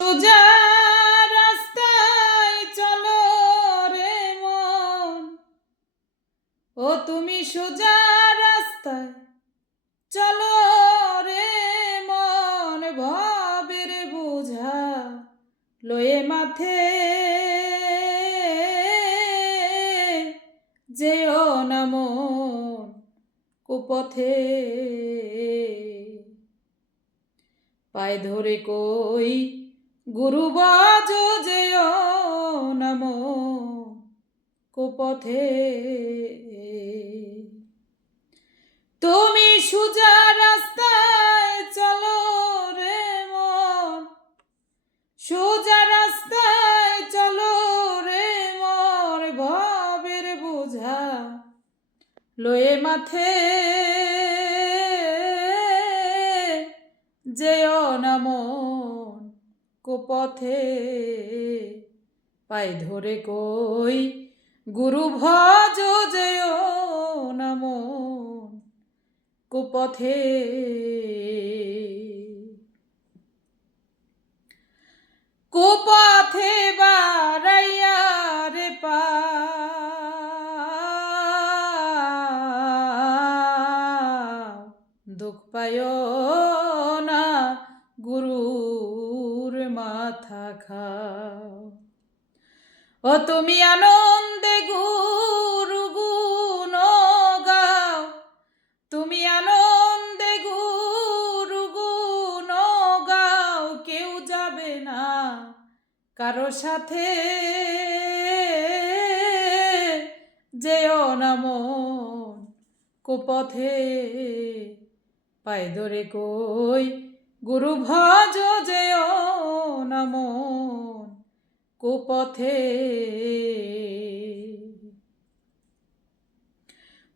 সোজা রাস্তায় চলো রে মন, ও তুমি সোজা রাস্তায় চলো রে মন, ভবের বোঝা লয়ে মাথে যেও না মন কুপথে। পায়ে ধরে কই গুরু বাজ যেও না মন কুপথে। তুমি সোজা রাস্তায় চলো রে মন, সোজা রাস্তায় চলো রে মন, ভবের বোঝা লয়ে মাথে যেও না মন কুপথে। পায়ে ধরে কই গুরু ভজ যেও না মন কুপথে। কুপথে বারাইয়া রে দুঃখ পায় না গুরুর মাথা খাও। ও তুমি আনন্দে গুরু গুণ গাও, তুমি আনন্দে গুরু গুণ গাও, কেউ যাবে না কারো সাথে যেও না মন কুপথে। পায়ে ধরে কই গুরু ভজ যেও না মন কুপথে।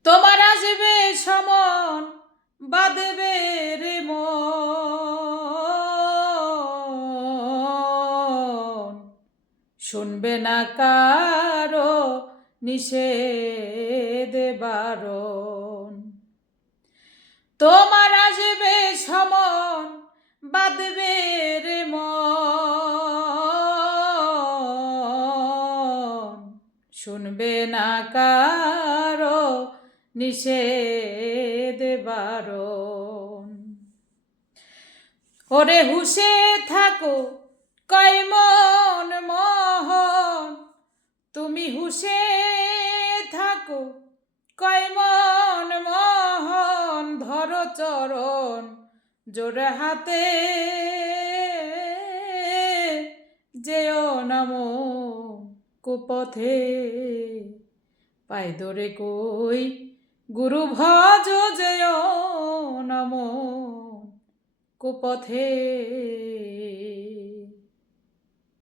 তোমার আসবে সমন বাঁধবে রে মন, শুনবে না কারো নিষেধ বারণ। তোমার আসবে সমন বাঁধবে রে মন, শুনবে না কারো নিষেধ বারণ। ওরে হুশে থাকো কয় মন মোহন, তুমি হুশে থাকো কয় মন মোহন, ধরো চরণ জোড়ে হাতে যেও না মন কুপথে। পায়ে ধরে কই গুরু ভজ যেও না মন কুপথে।